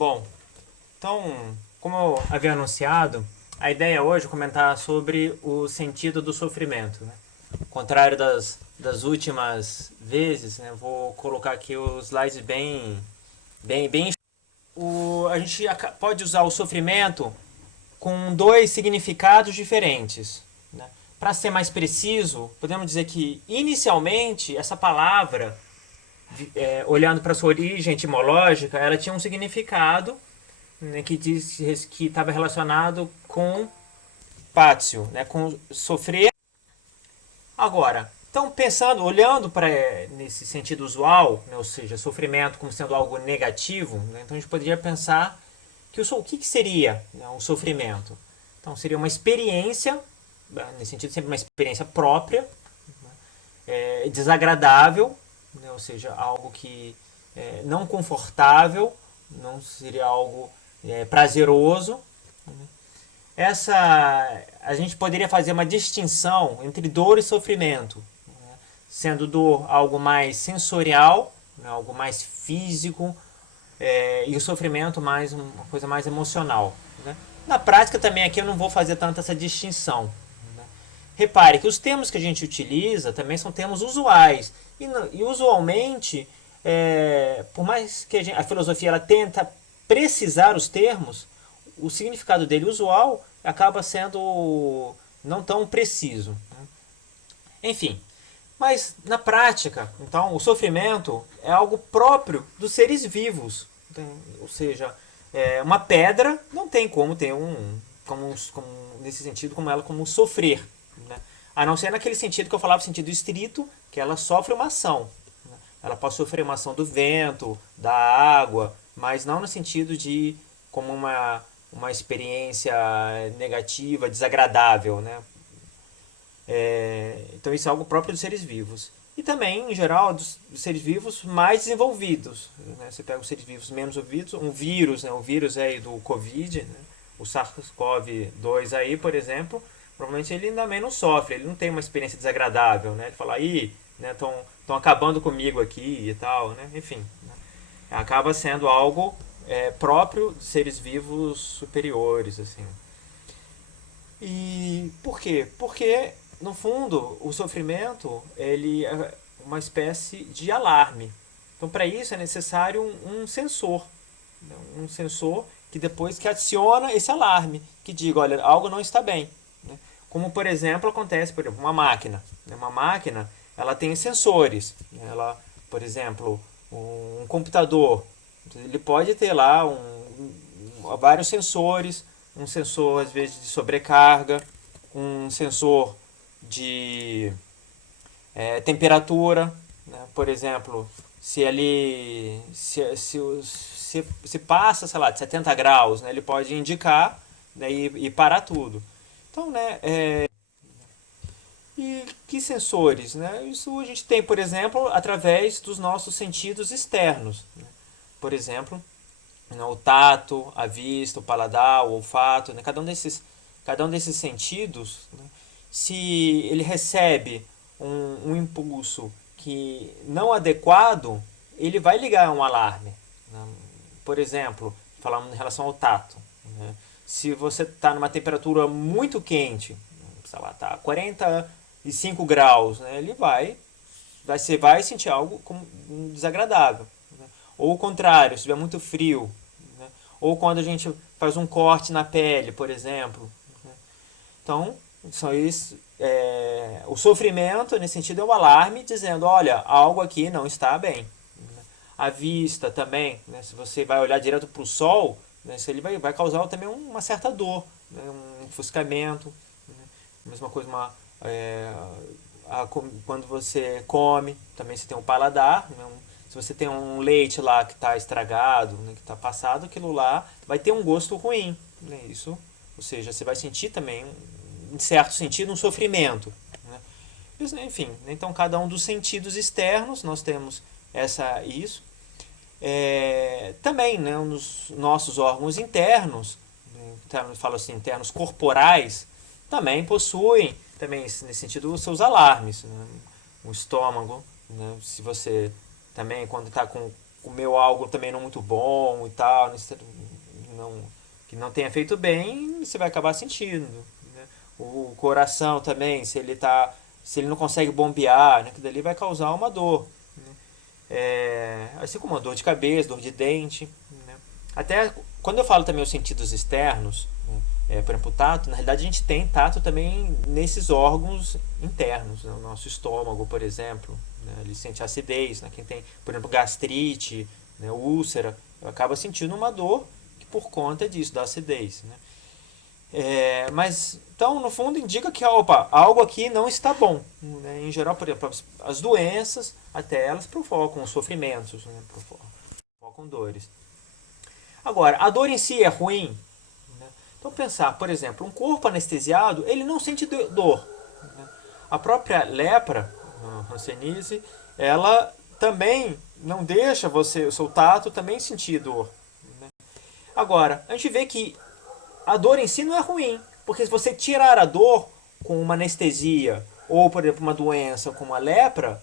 Bom, então, como eu havia anunciado, a ideia hoje é comentar sobre o sentido do sofrimento. Né? Ao contrário das últimas vezes, né, vou colocar aqui os slides bem. A gente pode usar o sofrimento com dois significados diferentes. Né? Para ser mais preciso, podemos dizer que inicialmente essa palavra, olhando para sua origem etimológica, ela tinha um significado, né, que diz que estava relacionado com pátio, né, com sofrer. Agora, então pensando, olhando para nesse sentido usual, né, ou seja, sofrimento como sendo algo negativo, né, então a gente poderia pensar que o que seria, né, o sofrimento? Então seria uma experiência, nesse sentido sempre uma experiência própria, desagradável, né, ou seja, algo que não confortável, não seria algo prazeroso. Essa A gente poderia fazer uma distinção entre dor e sofrimento, né? Sendo dor algo mais sensorial, né? Algo mais físico, e o sofrimento mais uma coisa mais emocional, né? Na prática também aqui eu não vou fazer tanto essa distinção, né? Repare que os termos que a gente utiliza também são termos usuais e usualmente, por mais que a filosofia ela tenta precisar os termos, o significado dele usual acaba sendo não tão preciso. Enfim, mas na prática, então, o sofrimento é algo próprio dos seres vivos. Ou seja, uma pedra não tem como ter nesse sentido, como sofrer. Né? A não ser naquele sentido que eu falava, sentido estrito, que ela sofre uma ação. Né? Ela pode sofrer uma ação do vento, da água, mas não no sentido de como uma experiência negativa, desagradável, né? Então isso é algo próprio dos seres vivos. E também, em geral, dos seres vivos mais desenvolvidos. Né? Você pega os seres vivos menos desenvolvidos, um vírus, né? O vírus aí do Covid, né? O SARS-CoV-2 aí, por exemplo, provavelmente ele também não sofre, ele não tem uma experiência desagradável, né? Ele fala, aí, né, estão acabando comigo aqui e tal, né? Enfim, né? Acaba sendo algo próprio de seres vivos superiores, assim. E por quê? Porque, no fundo, o sofrimento ele é uma espécie de alarme. Então, para isso é necessário um sensor. Né? Um sensor que depois que aciona esse alarme, que diga, olha, algo não está bem. Né? Como, por exemplo, acontece, por exemplo, uma máquina. Né? Uma máquina, ela tem sensores. Né? Ela, por exemplo, um computador, ele pode ter lá vários sensores, um sensor às vezes de sobrecarga, um sensor de temperatura, né? Por exemplo, se ele se passa, sei lá, de 70 graus, né? Ele pode indicar, né? E parar tudo. Então, né, e que sensores? Né? Isso a gente tem, por exemplo, através dos nossos sentidos externos. Né? Por exemplo, né, o tato, a vista, o paladar, o olfato, né? Cada um desses sentidos, né? Se ele recebe um impulso que não adequado, ele vai ligar um alarme. Né? Por exemplo, falando em relação ao tato, né? Se você está numa temperatura muito quente, sei lá, tá 45 graus, né? Você vai sentir algo como desagradável. Né? Ou o contrário, se estiver muito frio, né? Ou quando a gente faz um corte na pele, por exemplo. Né? Então, são isso. O sofrimento, nesse sentido, é um alarme dizendo, olha, algo aqui não está bem. Né? A vista também, né? Se você vai olhar direto para o sol, né? Isso ele vai causar também uma certa dor, né? Um enfuscamento. Né? Mesma coisa, quando você come, também você tem um paladar. Né? Se você tem um leite lá que está estragado, né? Que está passado, aquilo lá vai ter um gosto ruim. Né? Isso, ou seja, você vai sentir também, em certo sentido, um sofrimento. Né? Enfim, então cada um dos sentidos externos nós temos isso. Também, né, nos nossos órgãos internos, falo assim, internos corporais, também possuem, também nesse sentido, os seus alarmes. Né? O estômago, né? Se você também, quando está com comeu algo também não muito bom e tal, não, que não tenha feito bem, você vai acabar sentindo. Né? O coração também, se ele não consegue bombear, né, que dali vai causar uma dor. Né? Assim como uma dor de cabeça, dor de dente. Né? Até quando eu falo também os sentidos externos, né, por exemplo, o tato, na realidade a gente tem tato também nesses órgãos internos, né? O nosso estômago, por exemplo, né? Ele sente acidez, né? Quem tem, por exemplo, gastrite, né? Úlcera, acaba sentindo uma dor que por conta disso, da acidez. Né? Mas, então, no fundo, indica que opa, algo aqui não está bom. Né? Em geral, por exemplo, as doenças, até elas provocam sofrimentos, né? Provocam dores. Agora, a dor em si é ruim? Né? Então, pensar, por exemplo, um corpo anestesiado, ele não sente dor. Né? A própria lepra, a hanseníase, ela também não deixa o seu tato também sentir dor. Né? Agora, a gente vê que a dor em si não é ruim, porque se você tirar a dor com uma anestesia ou, por exemplo, uma doença como a lepra,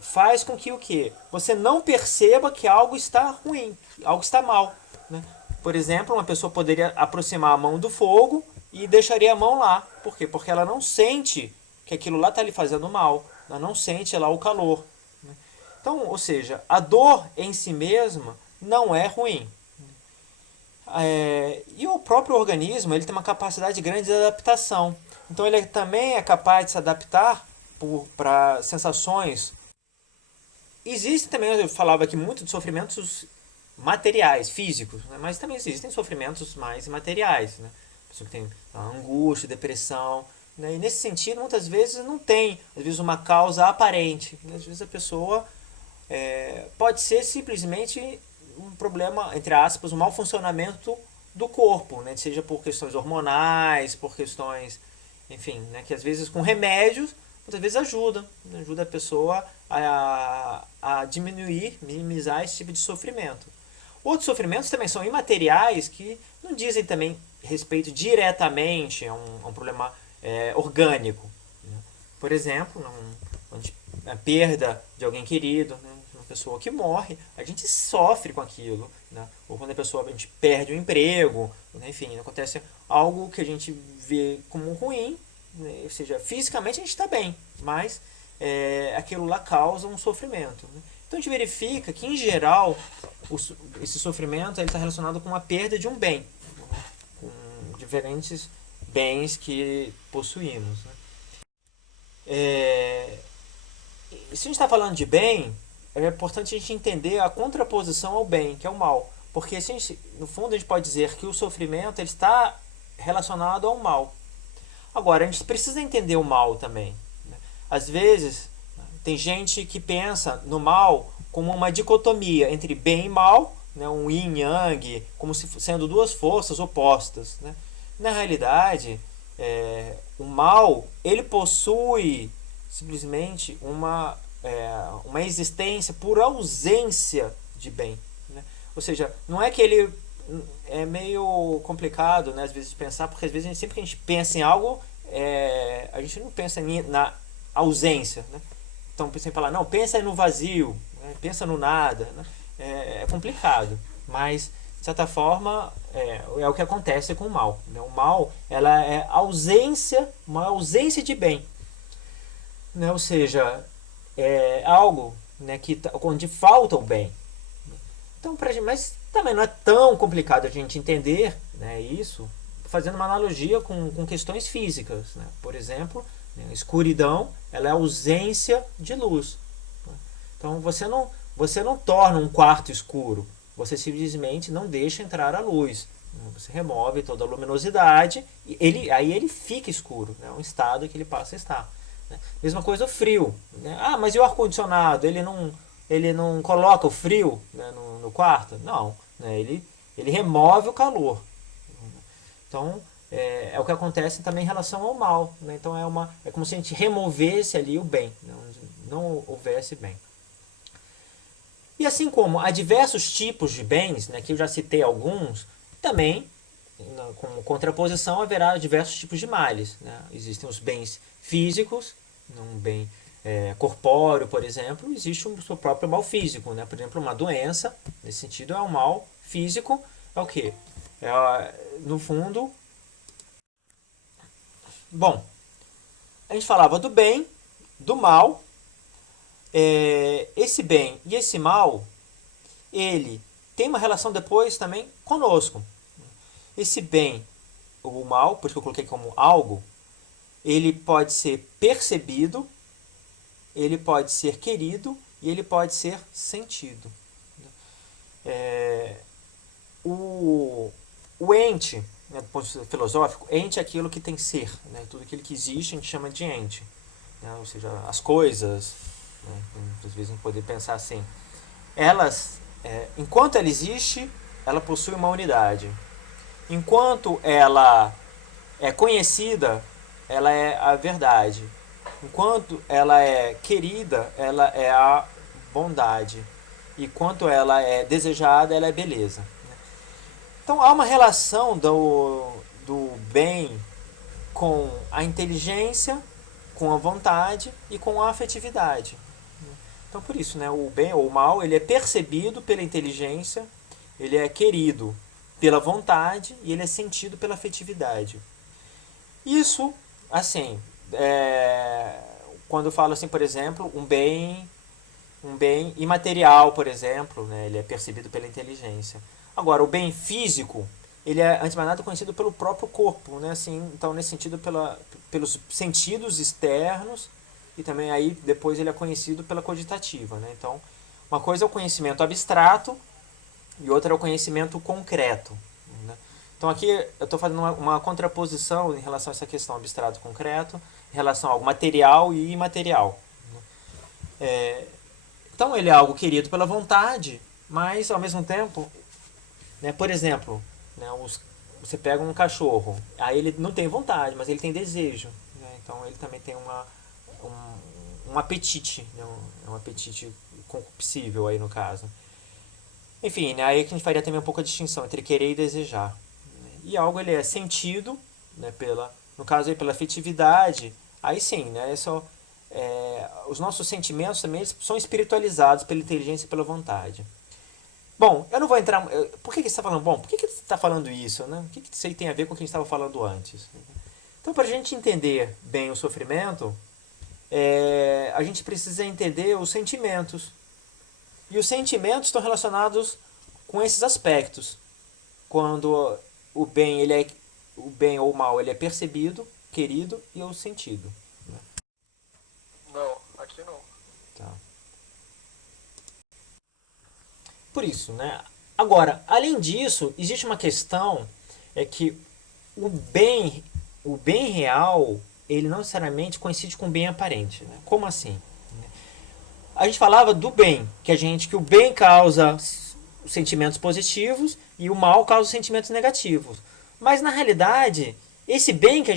faz com que o quê? Você não perceba que algo está ruim, algo está mal. Né? Por exemplo, uma pessoa poderia aproximar a mão do fogo e deixaria a mão lá. Por quê? Porque ela não sente que aquilo lá está lhe fazendo mal. Ela não sente lá o calor. Né? Então, ou seja, a dor em si mesma não é ruim. E o próprio organismo ele tem uma capacidade grande de adaptação. Então ele também é capaz de se adaptar para sensações. Existe também, eu falava aqui muito de sofrimentos materiais, físicos, né? Mas também existem sofrimentos mais imateriais. Né? A pessoa que tem angústia, depressão. Né? E nesse sentido, muitas vezes não tem, às vezes, uma causa aparente. Às vezes a pessoa pode ser simplesmente um problema, entre aspas, um mau funcionamento do corpo, né? Seja por questões hormonais, por questões, enfim, né? Que às vezes com remédios, muitas vezes ajuda a pessoa a diminuir, minimizar esse tipo de sofrimento. Outros sofrimentos também são imateriais que não dizem também respeito diretamente a um problema orgânico. Né? Por exemplo, a perda de alguém querido, né? Uma pessoa que morre, a gente sofre com aquilo. Né? Ou quando a gente perde o emprego, né? Enfim, acontece algo que a gente vê como ruim, né? Ou seja, fisicamente a gente está bem, mas aquilo lá causa um sofrimento. Né? Então a gente verifica que, em geral, esse sofrimento está relacionado com a perda de um bem, né? Com diferentes bens que possuímos. Né? Se a gente está falando de bem, é importante a gente entender a contraposição ao bem, que é o mal. Porque, no fundo, a gente pode dizer que o sofrimento ele está relacionado ao mal. Agora, a gente precisa entender o mal também. Né? Às vezes, tem gente que pensa no mal como uma dicotomia entre bem e mal, né? Um yin yang, como se sendo duas forças opostas. Né? Na realidade, o mal ele possui simplesmente uma existência por ausência de bem. Né? Ou seja, não é que ele é meio complicado, né, às vezes, de pensar, porque às vezes sempre que a gente pensa em algo, a gente não pensa na ausência. Né? Então, pensei em falar, não, pensa no vazio, né? Pensa no nada. Né? É complicado, mas de certa forma é o que acontece com o mal. Né? O mal ela é uma ausência de bem. Né? Ou seja, é algo, né, onde falta o bem. Então, mas também não é tão complicado a gente entender, né, isso fazendo uma analogia com questões físicas. Né? Por exemplo, né, a escuridão ela é a ausência de luz. Né? Então você não torna um quarto escuro, você simplesmente não deixa entrar a luz. Você remove toda a luminosidade e aí ele fica escuro. É um estado que ele passa a estar. Né? Mesma coisa o frio. Né? Ah, mas e o ar-condicionado? Ele não coloca o frio, né, no quarto? Não. Né? Ele remove o calor. Então, é o que acontece também em relação ao mal. Né? Então, é como se a gente removesse ali o bem, né? Não houvesse bem. E assim como há diversos tipos de bens, né, que eu já citei alguns, também, como contraposição, haverá diversos tipos de males. Né? Existem os bens físicos, um bem corpóreo, por exemplo, existe o seu próprio mal físico, né? Por exemplo, uma doença, nesse sentido, é um mal físico, é o quê? No fundo, bom, a gente falava do bem, do mal. Esse bem e esse mal, ele tem uma relação depois também conosco. Esse bem, o mal, por isso que eu coloquei como algo, ele pode ser percebido, ele pode ser querido e ele pode ser sentido. O ente, né, do ponto de vista filosófico, ente é aquilo que tem ser, né? Tudo aquilo que existe a gente chama de ente, né? Ou seja, as coisas, né? Às vezes a gente pode pensar assim, elas, enquanto ela existe, ela possui uma unidade. Enquanto ela é conhecida, ela é a verdade. Enquanto ela é querida, ela é a bondade. E quanto ela é desejada, ela é beleza. Então há uma relação do bem com a inteligência, com a vontade e com a afetividade. Então por isso, né, o bem ou o mal, ele é percebido pela inteligência, ele é querido pela vontade e ele é sentido pela afetividade. Isso, assim, quando eu falo assim, por exemplo, um bem imaterial, por exemplo, né, ele é percebido pela inteligência. Agora, o bem físico, ele é, antes de mais nada, conhecido pelo próprio corpo, né? Assim, então, nesse sentido, pelos sentidos externos e também aí depois ele é conhecido pela cogitativa, né? Então, uma coisa é o conhecimento abstrato e outra é o conhecimento concreto, né? Então, aqui eu estou fazendo uma contraposição em relação a essa questão abstrato-concreto, em relação ao material e imaterial. Então, ele é algo querido pela vontade, mas, ao mesmo tempo, né, por exemplo, né, você pega um cachorro, aí ele não tem vontade, mas ele tem desejo. Né? Então, ele também tem um apetite, né, um apetite concupiscível aí no caso. Enfim, né, aí que a gente faria também um pouco a distinção entre querer e desejar. E algo ele é sentido, né, no caso aí pela afetividade, aí sim, né, os nossos sentimentos também são espiritualizados pela inteligência e pela vontade. Bom, eu não vou entrar. Por que você está falando? Bom, por que você está falando isso? Né? O que isso aí tem a ver com o que a gente estava falando antes? Então, para a gente entender bem o sofrimento, a gente precisa entender os sentimentos. E os sentimentos estão relacionados com esses aspectos. Quando o bem ou o mal ele é percebido, querido e ou sentido. Né? Não, aqui não. Tá. Por isso, né? Agora, além disso, existe uma questão que o bem, o bem real, ele não necessariamente coincide com o bem aparente. Né? Como assim? A gente falava do bem, que o bem causa sentimentos positivos e o mal causa sentimentos negativos. Mas na realidade, esse bem que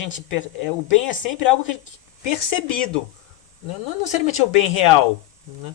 o bem é sempre algo que é percebido, né? Não necessariamente é o bem real. Né?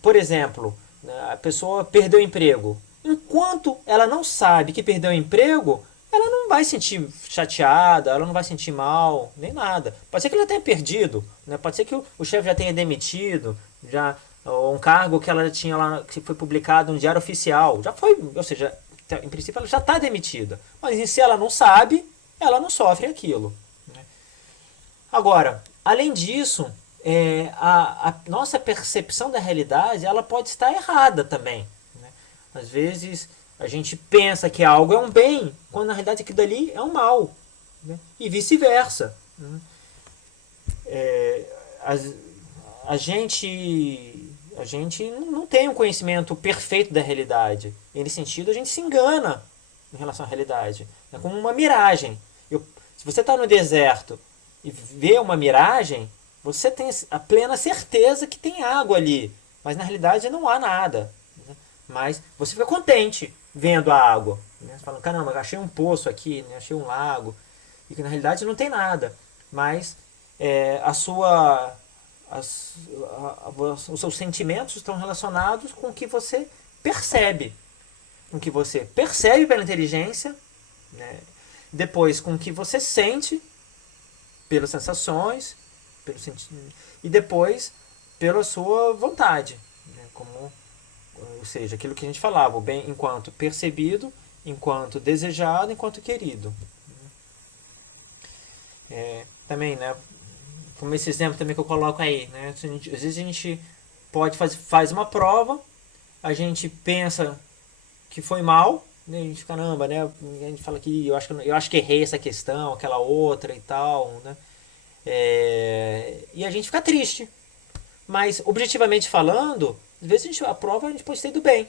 Por exemplo, né, a pessoa perdeu o emprego. Enquanto ela não sabe que perdeu o emprego, ela não vai sentir chateada, ela não vai sentir mal, nem nada. Pode ser que ela tenha perdido, né? Pode ser que o chefe já tenha demitido, já um cargo que ela tinha lá, que foi publicado no Diário Oficial, já foi, ou seja, em princípio ela já está demitida. Mas se ela não sabe, ela não sofre aquilo. Né? Agora, além disso, a nossa percepção da realidade ela pode estar errada também. Né? Às vezes a gente pensa que algo é um bem, quando na realidade aquilo dali é um mal. Né? E vice-versa. Né? A gente não tem um conhecimento perfeito da realidade. E nesse sentido, a gente se engana em relação à realidade. É como uma miragem. Se você está no deserto e vê uma miragem, você tem a plena certeza que tem água ali. Mas na realidade não há nada. Né? Mas você fica contente vendo a água. Né? Você fala, caramba, achei um poço aqui, né? Achei um lago. E que na realidade não tem nada. Mas os seus sentimentos estão relacionados com o que você percebe. Com o que você percebe pela inteligência, né? Depois com o que você sente pelas sensações e depois pela sua vontade, né? Ou seja, aquilo que a gente falava, o bem enquanto percebido, enquanto desejado, enquanto querido. Também, né? Como esse exemplo também que eu coloco aí, né? Às vezes a gente faz uma prova, a gente pensa que foi mal, né? A gente, caramba, né? A gente fala que eu acho que errei essa questão, aquela outra e tal, né? E a gente fica triste. Mas, objetivamente falando, às vezes a prova a gente pode ter ido bem,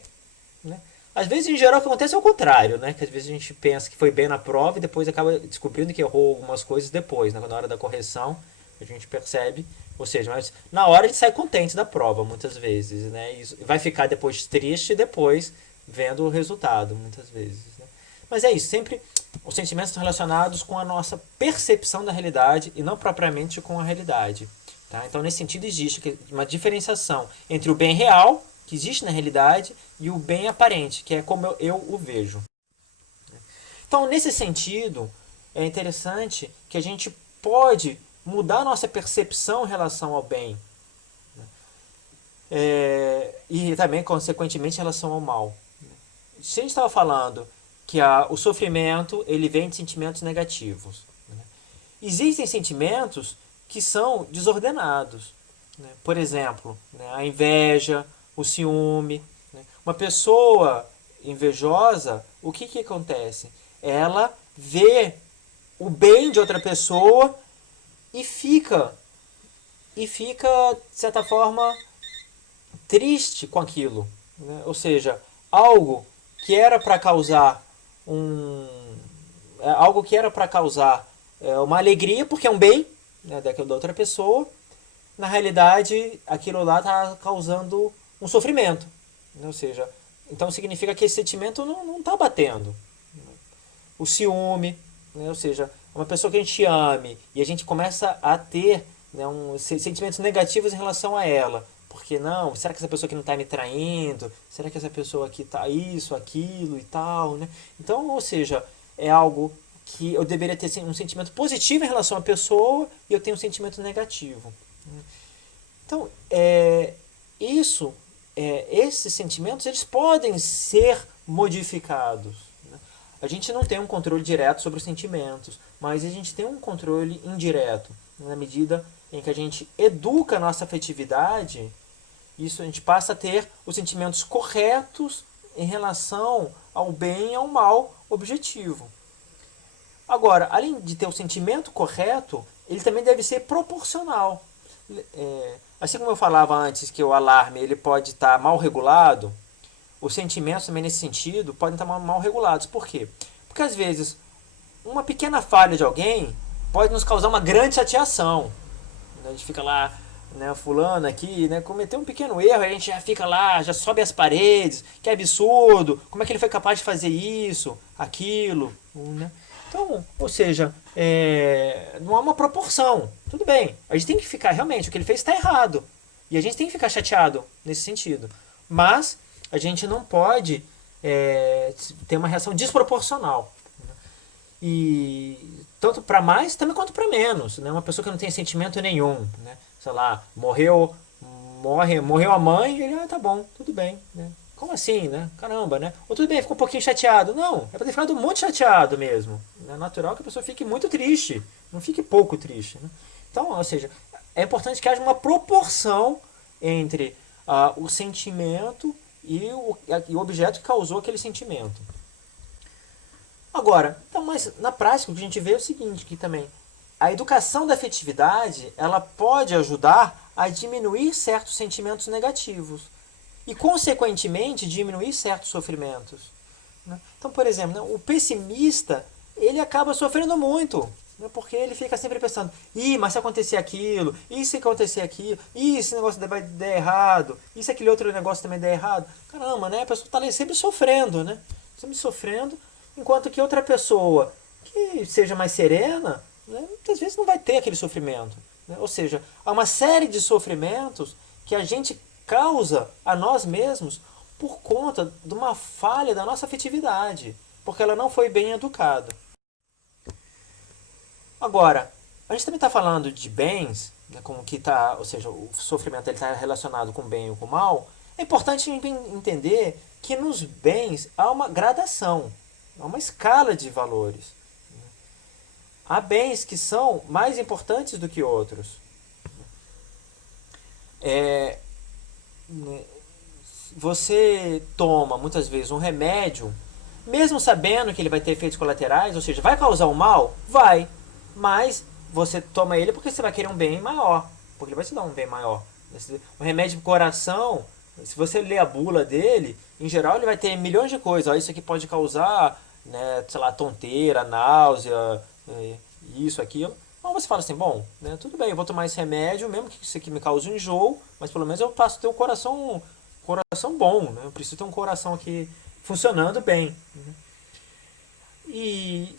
né? Às vezes, em geral, o que acontece é o contrário, né? Que às vezes a gente pensa que foi bem na prova e depois acaba descobrindo que errou algumas coisas depois, né? Na hora da correção, a gente percebe. Ou seja, mas na hora a gente sai contente da prova, muitas vezes, né? E vai ficar depois triste depois vendo o resultado, muitas vezes, né? Mas é isso, sempre os sentimentos estão relacionados com a nossa percepção da realidade e não propriamente com a realidade. Tá? Então, nesse sentido, existe uma diferenciação entre o bem real, que existe na realidade, e o bem aparente, que é como eu o vejo. Então, nesse sentido, é interessante que a gente pode mudar a nossa percepção em relação ao bem. E também, consequentemente, em relação ao mal. Se a gente estava falando que o sofrimento ele vem de sentimentos negativos, né? Existem sentimentos que são desordenados, né? Por exemplo, né, a inveja, o ciúme, né? Uma pessoa invejosa, o que acontece? Ela vê o bem de outra pessoa e de certa forma, triste com aquilo, né? Ou seja, algo que era para causar algo que era para causar uma alegria, porque é um bem, né, da outra pessoa, na realidade aquilo lá está causando um sofrimento, né? Ou seja, então significa que esse sentimento não está batendo. O ciúme, né? Ou seja, uma pessoa que a gente ame e a gente começa a ter, né, sentimentos negativos em relação a ela. Porque não, será que essa pessoa aqui não está me traindo? Será que essa pessoa aqui está isso, aquilo e tal, né? Então, ou seja, é algo que eu deveria ter um sentimento positivo em relação à pessoa e eu tenho um sentimento negativo. Então, esses sentimentos eles podem ser modificados. A gente não tem um controle direto sobre os sentimentos, mas a gente tem um controle indireto. Na medida em que a gente educa a nossa afetividade, isso a gente passa a ter os sentimentos corretos em relação ao bem e ao mal objetivo. Agora, além de ter o sentimento correto, ele também deve ser proporcional. Assim como eu falava antes que o alarme ele pode estar mal regulado, os sentimentos também nesse sentido podem estar mal regulados. Por quê? Porque às vezes uma pequena falha de alguém pode nos causar uma grande chateação. A gente fica lá, né, fulano aqui, né, cometeu um pequeno erro, a gente já fica lá, já sobe as paredes, que absurdo, como é que ele foi capaz de fazer isso, aquilo, né? Então, ou seja, não há uma proporção. Tudo bem, a gente tem que ficar, realmente, o que ele fez está errado. E a gente tem que ficar chateado nesse sentido. Mas a gente não pode ter uma reação desproporcional. E tanto para mais também quanto para menos, né? Uma pessoa que não tem sentimento nenhum, né? Sei lá, morreu a mãe, ele, tá bom, tudo bem, né? Como assim, né? Caramba, né? Ou tudo bem, ficou um pouquinho chateado. Não, é para ter ficado muito chateado mesmo. É natural que a pessoa fique muito triste, não fique pouco triste, né? Então, ou seja, é importante que haja uma proporção entre o sentimento e o objeto que causou aquele sentimento. Agora, então, mas na prática o que a gente vê é o seguinte, que também a educação da afetividade ela pode ajudar a diminuir certos sentimentos negativos e, consequentemente, diminuir certos sofrimentos, né? Então, por exemplo, né, o pessimista ele acaba sofrendo muito, né, porque ele fica sempre pensando, mas se acontecer aquilo, se acontecer aquilo, esse negócio vai dar errado, se aquele outro negócio também der errado, caramba, né? A pessoa está sempre sofrendo, né? Sempre sofrendo. Enquanto que outra pessoa que seja mais serena, né, muitas vezes não vai ter aquele sofrimento, né? Ou seja, há uma série de sofrimentos que a gente causa a nós mesmos por conta de uma falha da nossa afetividade, porque ela não foi bem educada. Agora, a gente também está falando de bens né, como que tá, ou seja, o sofrimento está relacionado com o bem ou com o mal, é importante entender que nos bens há uma gradação, há uma escala de valores. Há bens que são mais importantes do que outros. É, você toma muitas vezes um remédio, mesmo sabendo que ele vai ter efeitos colaterais, ou seja, vai causar um mal? Vai. Mas você toma ele porque você vai querer um bem maior. Porque ele vai te dar um bem maior. O remédio pro coração, se você ler a bula dele, em geral ele vai ter milhões de coisas. Ó, isso aqui pode causar, né, sei lá, tonteira, náusea, isso, aquilo. Então você fala assim, bom, né, tudo bem, eu vou tomar esse remédio, mesmo que isso aqui me cause um enjoo, mas pelo menos eu passo a ter um coração bom, né? Eu preciso ter um coração aqui funcionando bem. E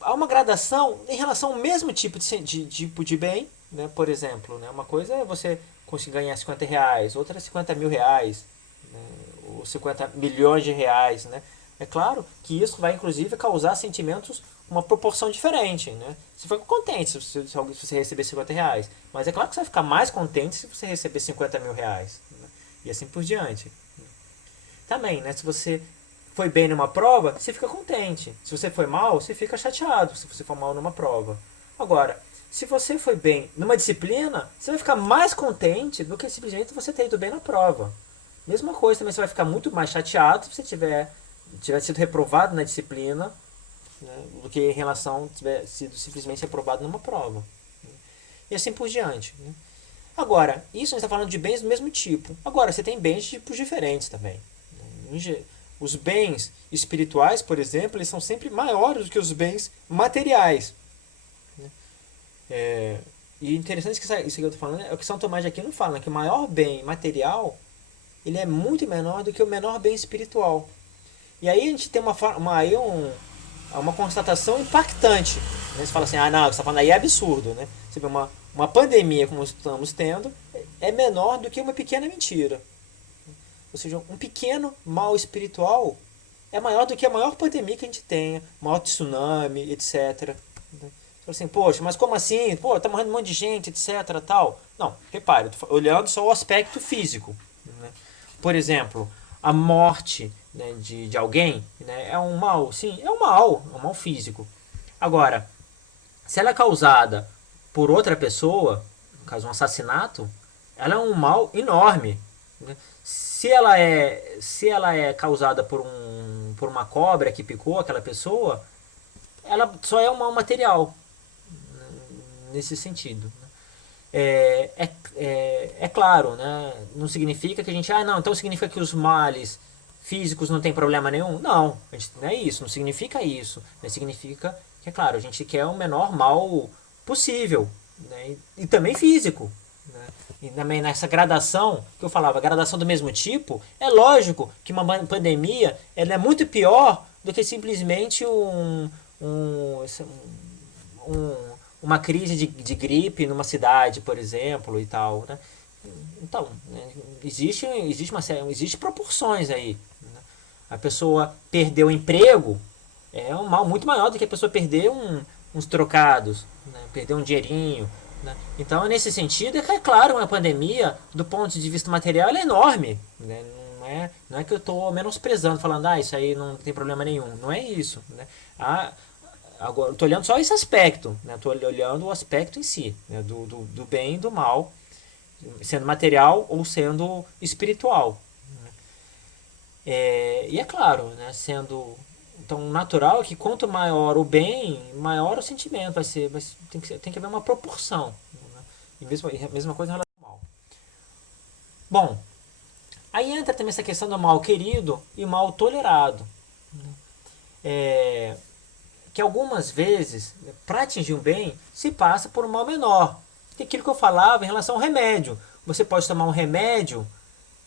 há uma gradação em relação ao mesmo tipo de bem, né? Por exemplo, né? Uma coisa é você conseguir ganhar R$ 50, outra é R$ 50.000, né? Ou 50 milhões de reais, né? É claro que isso vai inclusive causar sentimentos uma proporção diferente, né? Você fica contente se você receber R$ 50, mas é claro que você vai ficar mais contente se você receber R$ 50.000, né? E assim por diante. Também, né? Se você foi bem numa prova, você fica contente. Se você foi mal, você fica chateado se você for mal numa prova. Agora, se você foi bem numa disciplina, você vai ficar mais contente do que simplesmente você ter ido bem na prova. Mesma coisa, também você vai ficar muito mais chateado se você tiver sido reprovado na disciplina, né, do que em relação a tiver sido simplesmente reprovado numa prova. E assim por diante. Né? Agora, isso a gente está falando de bens do mesmo tipo. Agora, você tem bens de tipos diferentes também. Os bens espirituais, por exemplo, eles são sempre maiores do que os bens materiais. E interessante que isso que eu estou falando é o que São Tomás de Aquino fala, que o maior bem material ele é muito menor do que o menor bem espiritual. E aí a gente tem uma constatação impactante. Né? Você fala assim, não, o que você está falando aí é absurdo. Né? Você vê uma pandemia como estamos tendo é menor do que uma pequena mentira. Ou seja, um pequeno mal espiritual é maior do que a maior pandemia que a gente tenha, maior tsunami, etc. Assim, poxa, mas como assim? Pô, tá morrendo um monte de gente, etc. Tal. Não, repare, eu tô olhando só o aspecto físico. Né? Por exemplo, a morte, né, de alguém, né, é um mal, sim, é um mal físico. Agora, se ela é causada por outra pessoa, no caso um assassinato, ela é um mal enorme. Né? Se ela é causada por uma cobra que picou aquela pessoa, ela só é um mal material nesse sentido. É claro, né? Não significa que a gente, não, então significa que os males físicos não tem problema nenhum? Não, não é isso, não significa isso. Né? Significa que, é claro, a gente quer o menor mal possível, né? E também físico. Né? E também nessa gradação, que eu falava, gradação do mesmo tipo, é lógico que uma pandemia ela é muito pior do que simplesmente uma crise de gripe numa cidade, por exemplo, e tal, né? Então, né, existe proporções aí. Né? A pessoa perder o emprego é um mal muito maior do que a pessoa perder uns trocados, né? Perder um dinheirinho. Né? Então, nesse sentido, é claro, uma pandemia, do ponto de vista material, ela é enorme. Né? Não é que eu estou menosprezando, falando, isso aí não tem problema nenhum. Não é isso. Né? Agora, estou olhando só esse aspecto, né? Estou olhando o aspecto em si, né? do bem e do mal, sendo material ou sendo espiritual. E é claro, né? Sendo então natural que quanto maior o bem, maior o sentimento vai ser. Tem que haver uma proporção. Né? E mesma coisa em relação ao mal. Bom, aí entra também essa questão do mal querido e mal tolerado. Que algumas vezes, para atingir um bem, se passa por um mal menor. Que é aquilo que eu falava em relação ao remédio. Você pode tomar um remédio,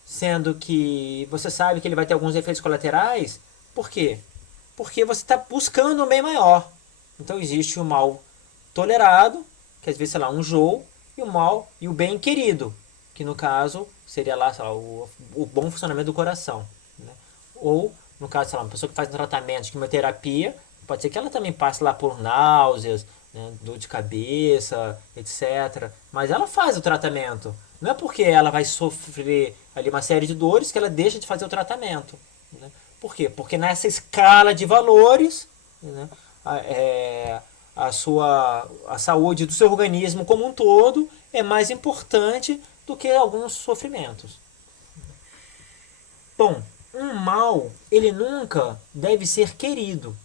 sendo que você sabe que ele vai ter alguns efeitos colaterais. Por quê? Porque você está buscando um bem maior. Então existe o mal tolerado, que às vezes, sei lá, um enjoo, e o bem querido, que no caso seria lá, sei lá, o bom funcionamento do coração. Né? Ou, no caso, sei lá, uma pessoa que faz um tratamento de quimioterapia, pode ser que ela também passe lá por náuseas, né, dor de cabeça, etc. Mas ela faz o tratamento. Não é porque ela vai sofrer ali uma série de dores que ela deixa de fazer o tratamento. Né? Por quê? Porque nessa escala de valores, né, a saúde do seu organismo como um todo é mais importante do que alguns sofrimentos. Bom, um mal, ele nunca deve ser querido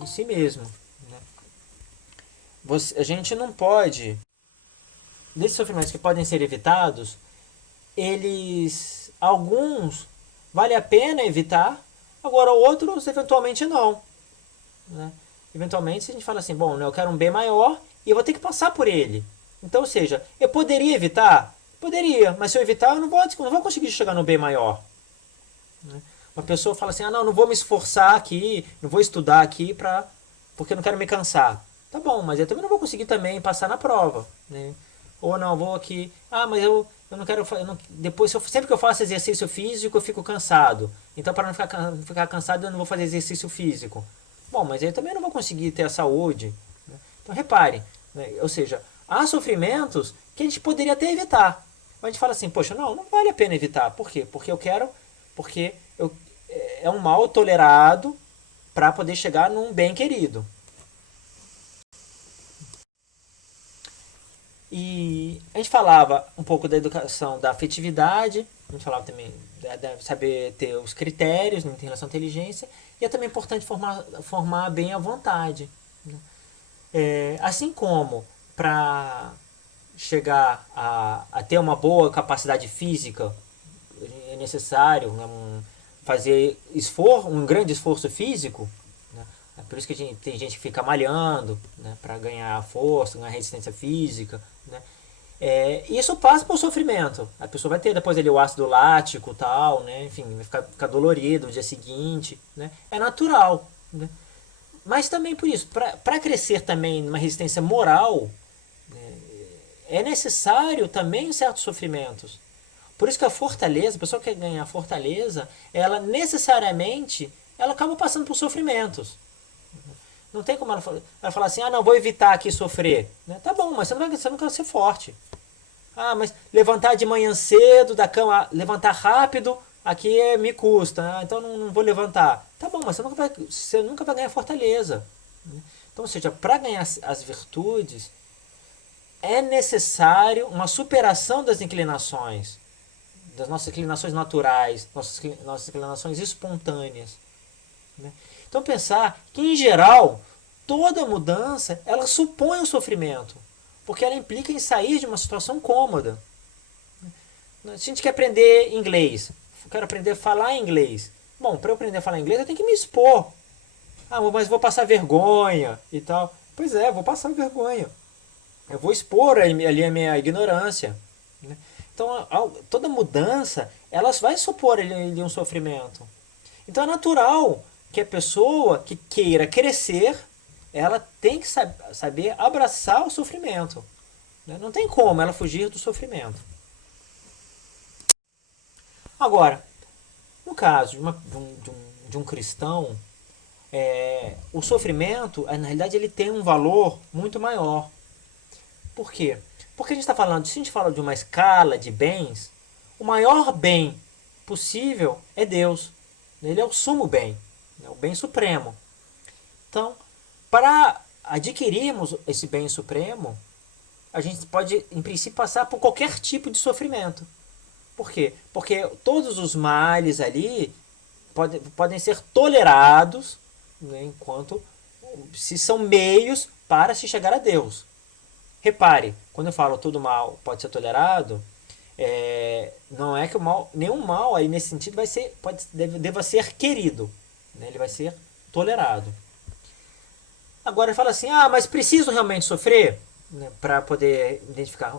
em si mesmo. Né? A gente não pode, desses sofrimentos que podem ser evitados, alguns vale a pena evitar, agora outros eventualmente não. Né? Eventualmente a gente fala assim, bom, eu quero um bem maior e eu vou ter que passar por ele. Então, ou seja, eu poderia evitar? Poderia, mas se eu evitar eu não vou conseguir chegar no bem maior. Né? Uma pessoa fala assim, não vou me esforçar aqui, não vou estudar aqui porque eu não quero me cansar. Tá bom, mas eu também não vou conseguir também passar na prova. Né? Ou não, vou aqui, mas eu não quero, sempre que eu faço exercício físico eu fico cansado. Então para não ficar cansado eu não vou fazer exercício físico. Bom, mas eu também não vou conseguir ter a saúde. Né? Então repare, né? Ou seja, há sofrimentos que a gente poderia até evitar. Mas a gente fala assim, poxa, não vale a pena evitar. Por quê? Porque é um mal tolerado para poder chegar num bem querido. E a gente falava um pouco da educação da afetividade, a gente falava também de saber ter os critérios em relação à inteligência, e é também importante formar bem a vontade. Né? Assim como para chegar a ter uma boa capacidade física, é necessário, né, fazer um grande esforço físico. Né? É por isso que tem gente que fica malhando, né, para ganhar força, ganhar resistência física. Né? Isso passa por sofrimento. A pessoa vai ter depois ali o ácido lático, tal, né? Enfim, vai ficar dolorido no dia seguinte. Né? É natural. Né? Mas também por isso, para crescer também numa resistência moral, né, é necessário também certos sofrimentos. Por isso que a fortaleza, a pessoa que quer ganhar fortaleza, ela necessariamente ela acaba passando por sofrimentos. Não tem como ela falar assim, não, vou evitar aqui sofrer. Né? Tá bom, mas você não vai ser forte. Mas levantar de manhã cedo da cama, levantar rápido, aqui me custa. Então não vou levantar. Tá bom, mas você nunca vai ganhar fortaleza. Então, ou seja, para ganhar as virtudes, é necessário uma superação das inclinações, das nossas inclinações naturais, nossas inclinações espontâneas. Né? Então pensar que, em geral, toda mudança ela supõe um sofrimento, porque ela implica em sair de uma situação cômoda. Se a gente quer aprender inglês, eu quero aprender a falar inglês. Bom, para eu aprender a falar inglês eu tenho que me expor. Mas vou passar vergonha e tal. Pois é, vou passar vergonha. Eu vou expor ali a minha ignorância. Né? Então, toda mudança, ela vai supor ali um sofrimento. Então é natural que a pessoa que queira crescer, ela tem que saber abraçar o sofrimento. Né? Não tem como ela fugir do sofrimento. Agora, no caso de um cristão, o sofrimento, na realidade, ele tem um valor muito maior. Por quê? Porque se a gente fala de uma escala de bens, o maior bem possível é Deus. Ele é o sumo bem, é o bem supremo. Então, para adquirirmos esse bem supremo, a gente pode, em princípio, passar por qualquer tipo de sofrimento. Por quê? Porque todos os males ali podem ser tolerados, né, enquanto se são meios para se chegar a Deus. Repare, quando eu falo todo mal pode ser tolerado, não é que nenhum mal aí nesse sentido deva ser querido. Né? Ele vai ser tolerado. Agora ele fala assim, mas preciso realmente sofrer, né, para poder identificar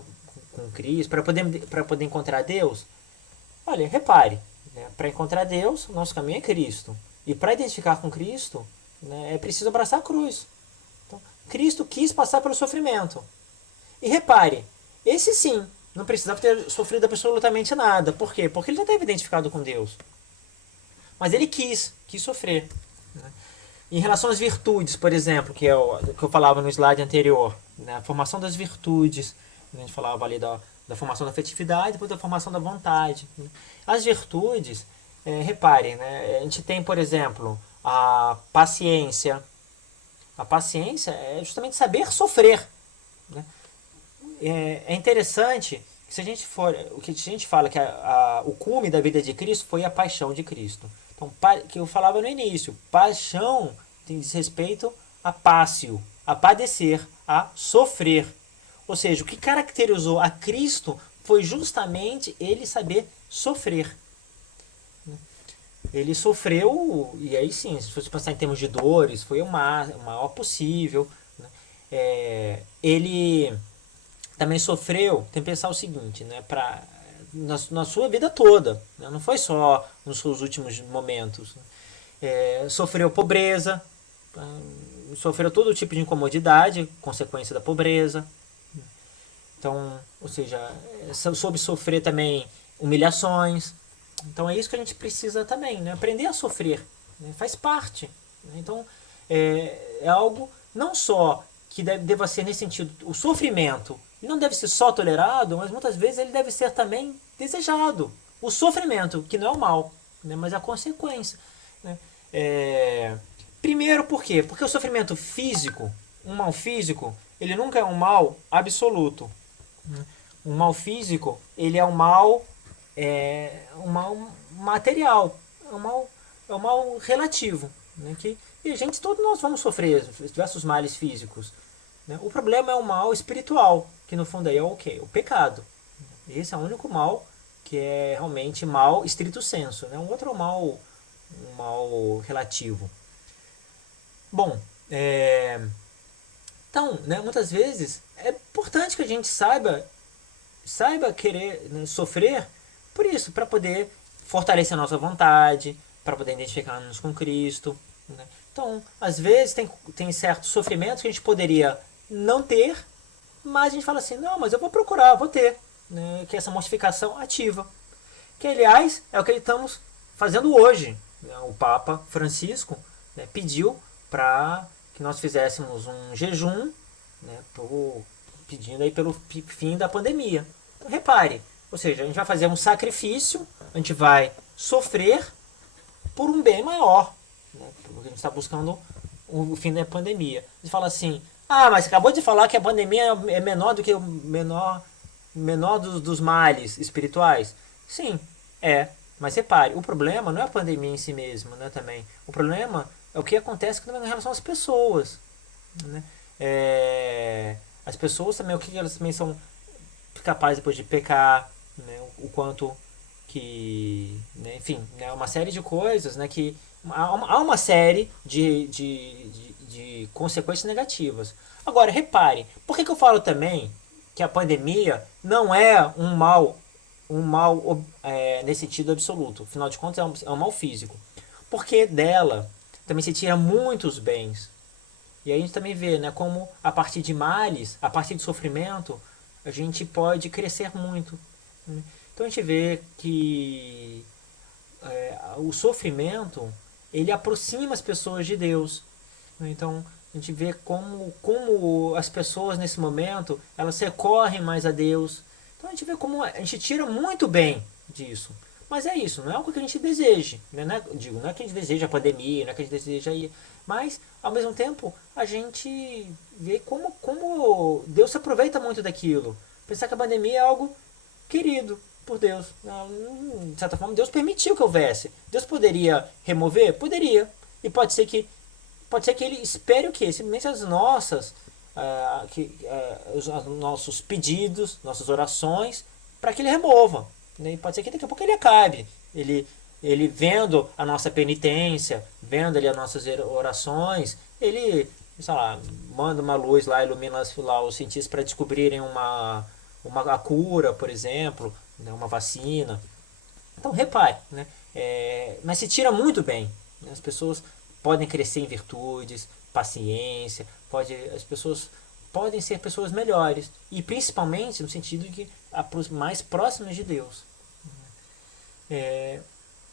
com Cristo, para poder encontrar Deus? Olha, repare, né, para encontrar Deus, o nosso caminho é Cristo. E para identificar com Cristo, né, é preciso abraçar a cruz. Então, Cristo quis passar pelo sofrimento. E repare, esse sim, não precisava ter sofrido absolutamente nada. Por quê? Porque ele já estava identificado com Deus. Mas ele quis sofrer. Né? Em relação às virtudes, por exemplo, que é o que eu falava no slide anterior, né? A formação das virtudes, a gente falava ali da formação da afetividade, depois da formação da vontade. Né? As virtudes, reparem, né? A gente tem, por exemplo, a paciência. A paciência é justamente saber sofrer. Né? É interessante que se a gente for, o que a gente fala que o cume da vida de Cristo foi a paixão de Cristo. Então, que eu falava no início, paixão diz respeito a pássio, a padecer, a sofrer. Ou seja, o que caracterizou a Cristo foi justamente ele saber sofrer. Ele sofreu, e aí sim, se fosse pensar em termos de dores, foi o maior possível. Né? Ele também sofreu, tem que pensar o seguinte, né, na sua vida toda, né, não foi só nos seus últimos momentos. Sofreu pobreza, sofreu todo tipo de incomodidade, consequência da pobreza. Então, ou seja, soube sofrer também humilhações. Então é isso que a gente precisa também, né, aprender a sofrer, né, faz parte. Né? Então é algo não só que deva ser nesse sentido, o sofrimento não deve ser só tolerado, mas muitas vezes ele deve ser também desejado. O sofrimento, que não é o mal, né, mas a consequência. Né? Primeiro, por quê? Porque o sofrimento físico, um mal físico, ele nunca é um mal absoluto. Um mal físico, ele é um mal, material, é um mal relativo. Né? E a gente, todos nós vamos sofrer diversos males físicos. Né? O problema é o mal espiritual, que no fundo aí é o quê? O pecado. Esse é o único mal que é realmente mal estrito sensu. Né? Um outro é um mal relativo. Bom, então, né, muitas vezes é importante que a gente saiba querer, né, sofrer por isso, para poder fortalecer a nossa vontade, para poder identificar-nos com Cristo. Né? Então, às vezes tem certos sofrimentos que a gente poderia não ter, mas a gente fala assim, não, mas eu vou procurar, vou ter. Né? Que é essa mortificação ativa. Que, aliás, é o que estamos fazendo hoje. Né? O Papa Francisco, né, pediu para que nós fizéssemos um jejum, né, pedindo aí pelo fim da pandemia. Então, repare, ou seja, a gente vai fazer um sacrifício, a gente vai sofrer por um bem maior. Né, porque a gente está buscando o fim da pandemia. A gente fala assim, mas acabou de falar que a pandemia é menor do que o menor dos males espirituais. Sim, mas repare, o problema não é a pandemia em si mesma, né, também. O problema é o que acontece em relação às pessoas. Né? As pessoas também, o que elas também são capazes depois de pecar, né? O quanto que, né? Enfim, né? Uma série de coisas, né? Que há uma série de consequências negativas. Agora, repare, por que eu falo também que a pandemia não é um mal nesse sentido absoluto? Afinal de contas, é um mal físico. Porque dela também se tira muitos bens. E aí a gente também vê, né, como a partir de males, a partir de sofrimento, a gente pode crescer muito. Né? Então a gente vê que o sofrimento, ele aproxima as pessoas de Deus. Né? Então a gente vê como as pessoas nesse momento, elas recorrem mais a Deus. Então a gente vê como a gente tira muito bem disso. Mas é isso, não é algo que a gente deseje. Né? Não é que a gente deseja a pandemia, não é que a gente deseja ir. Mas, ao mesmo tempo, a gente vê como Deus se aproveita muito daquilo. Pensar que a pandemia é algo querido por Deus. De certa forma, Deus permitiu que houvesse. Deus poderia remover? Poderia. E pode ser que ele espere o quê? Simplesmente os nossos pedidos, nossas orações, para que ele remova. E pode ser que daqui a pouco ele acabe. Ele vendo a nossa penitência, vendo ali as nossas orações, ele, sei lá, manda uma luz lá, ilumina lá os cientistas para descobrirem a cura, por exemplo, né, uma vacina. Então, repare, né, mas se tira muito bem. Né, as pessoas podem crescer em virtudes, paciência, as pessoas podem ser pessoas melhores. E principalmente no sentido de que mais próximas de Deus.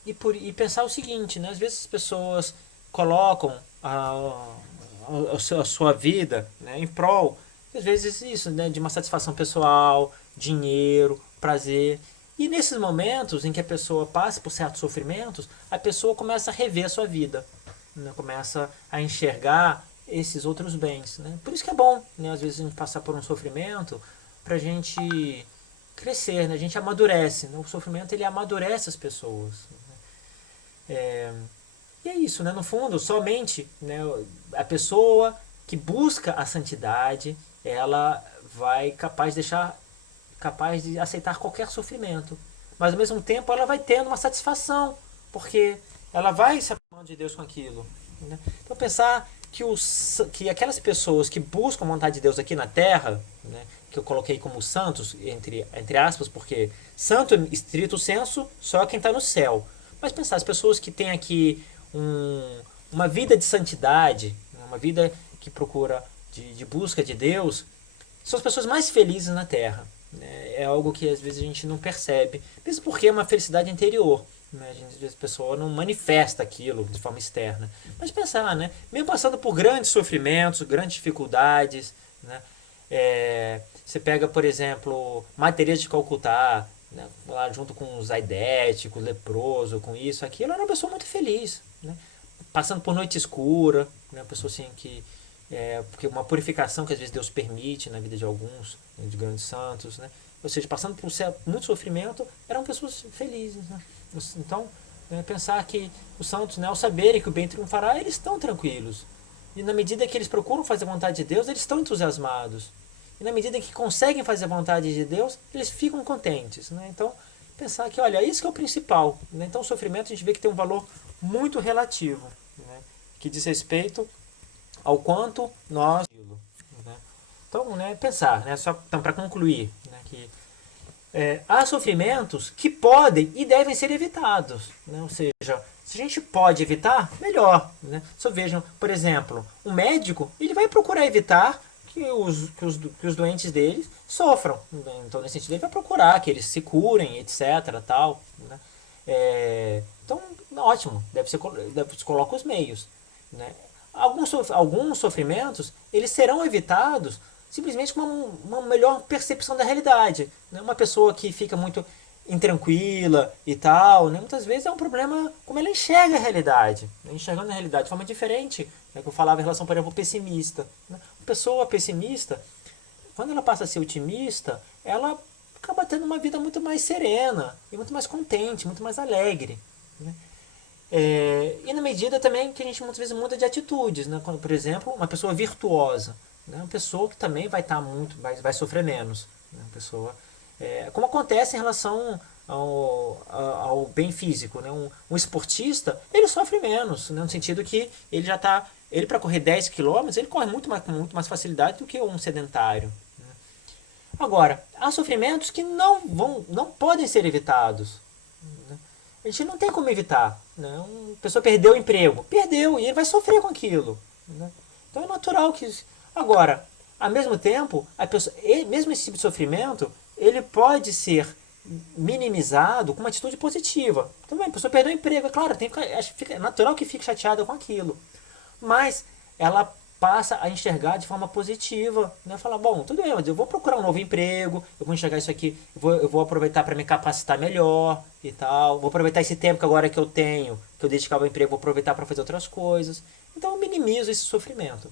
E pensar o seguinte, né? Às vezes as pessoas colocam a sua vida, né, em prol, às vezes isso, né, de uma satisfação pessoal, dinheiro, prazer. E nesses momentos em que a pessoa passa por certos sofrimentos, a pessoa começa a rever a sua vida, né, começa a enxergar esses outros bens. Né? Por isso que é bom, né, às vezes, a gente passar por um sofrimento para a gente crescer, né? A gente amadurece. Né? O sofrimento ele amadurece as pessoas. É, e é isso, né? No fundo, somente, né, a pessoa que busca a santidade, ela vai capaz de aceitar qualquer sofrimento. Mas ao mesmo tempo ela vai tendo uma satisfação, porque ela vai se aproximando de Deus com aquilo. Né? Então pensar que aquelas pessoas que buscam a vontade de Deus aqui na Terra, né, que eu coloquei como santos, entre aspas, porque santo, estrito senso, só quem está no céu. Mas pensar, as pessoas que têm aqui uma vida de santidade, uma vida que procura de busca de Deus, são as pessoas mais felizes na Terra. Né? É algo que às vezes a gente não percebe, mesmo porque é uma felicidade interior. Né? Às vezes a pessoa não manifesta aquilo de forma externa. Mas pensar, né? Mesmo passando por grandes sofrimentos, grandes dificuldades, né? Você pega, por exemplo, Madre Teresa de Calcutá, né? Lá junto com o Zaidete, com o leproso, com isso, aquilo, era uma pessoa muito feliz. Né? Passando por noite escura, né? Uma pessoa assim que porque uma purificação que às vezes Deus permite na vida de alguns, né, de grandes santos, né? Ou seja, passando por muito sofrimento, eram pessoas felizes. Né? Então, né, pensar que os santos, né, ao saberem que o bem triunfará, eles estão tranquilos. E na medida que eles procuram fazer a vontade de Deus, eles estão entusiasmados. E na medida que conseguem fazer a vontade de Deus, eles ficam contentes. Né? Então, pensar que, olha, isso que é o principal. Né? Então, o sofrimento a gente vê que tem um valor muito relativo, né? Que diz respeito ao quanto nós, né? Então, né, pensar, né, só então, para concluir, né, que há sofrimentos que podem e devem ser evitados, né? Ou seja, se a gente pode evitar, melhor, né? Só vejam, por exemplo, um médico ele vai procurar evitar que os doentes deles sofram, né? Então nesse sentido ele vai procurar que eles se curem, etc, tal, né? Então, ótimo, se coloca os meios, né? Alguns sofrimentos eles serão evitados simplesmente com uma melhor percepção da realidade. Né? Uma pessoa que fica muito intranquila e tal, né? Muitas vezes é um problema como ela enxerga a realidade. Né? Enxergando a realidade de forma diferente, né? Que eu falava em relação, por exemplo, ao pessimista. Né? Uma pessoa pessimista, quando ela passa a ser otimista, ela acaba tendo uma vida muito mais serena, e muito mais contente, muito mais alegre. Né? E na medida também que a gente muitas vezes muda de atitudes, né? Quando, por exemplo, uma pessoa virtuosa, né? Uma pessoa que também vai estar vai sofrer menos, né? Uma pessoa, como acontece em relação ao bem físico, né? Um esportista ele sofre menos, né? No sentido que ele para correr 10 quilômetros ele corre com muito mais facilidade do que um sedentário. Né? Agora, há sofrimentos que não podem ser evitados. Né? A gente não tem como evitar. Né? Uma pessoa perdeu o emprego. Perdeu, e ele vai sofrer com aquilo. Né? Então é natural que. Agora, ao mesmo tempo, mesmo esse tipo de sofrimento, ele pode ser minimizado com uma atitude positiva. Também, a pessoa perdeu o emprego, é claro, é natural que fique chateada com aquilo. Mas ela passa a enxergar de forma positiva, né? Falar, bom, tudo bem, mas eu vou procurar um novo emprego, eu vou enxergar isso aqui, eu vou aproveitar para me capacitar melhor e tal, vou aproveitar esse tempo que agora que eu tenho, que eu dedicava ao emprego, vou aproveitar para fazer outras coisas. Então eu minimizo esse sofrimento.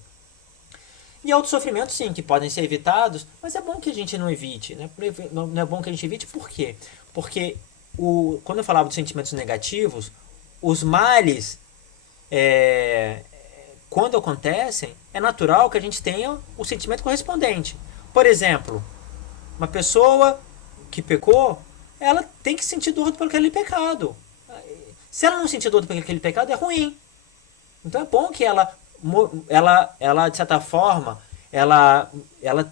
E outros sofrimentos, sim, que podem ser evitados, mas é bom que a gente não evite, né? Não é bom que a gente evite, por quê? Porque quando eu falava dos sentimentos negativos, os males quando acontecem, é natural que a gente tenha o sentimento correspondente. Por exemplo, uma pessoa que pecou, ela tem que sentir dor por aquele pecado. Se ela não sentir dor por aquele pecado, é ruim. Então é bom que ela de certa forma, ela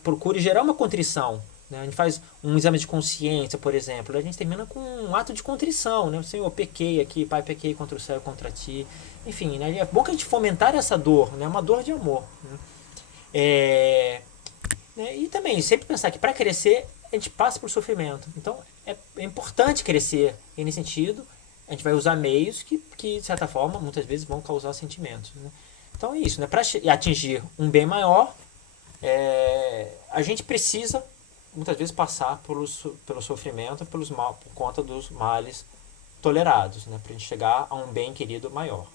procure gerar uma contrição. Né? A gente faz um exame de consciência, por exemplo, a gente termina com um ato de contrição. Né? Senhor, eu pequei aqui, Pai, pequei contra o céu e contra ti. Enfim, né? É bom que a gente fomentar essa dor, né? Uma dor de amor. Né? E também, sempre pensar que para crescer, a gente passa por sofrimento. Então, é importante crescer nesse sentido, a gente vai usar meios que de certa forma, muitas vezes vão causar sentimentos. Né? Então é isso, né? Para atingir um bem maior, a gente precisa, muitas vezes, passar pelo sofrimento, por conta dos males tolerados, né? Para a gente chegar a um bem querido maior.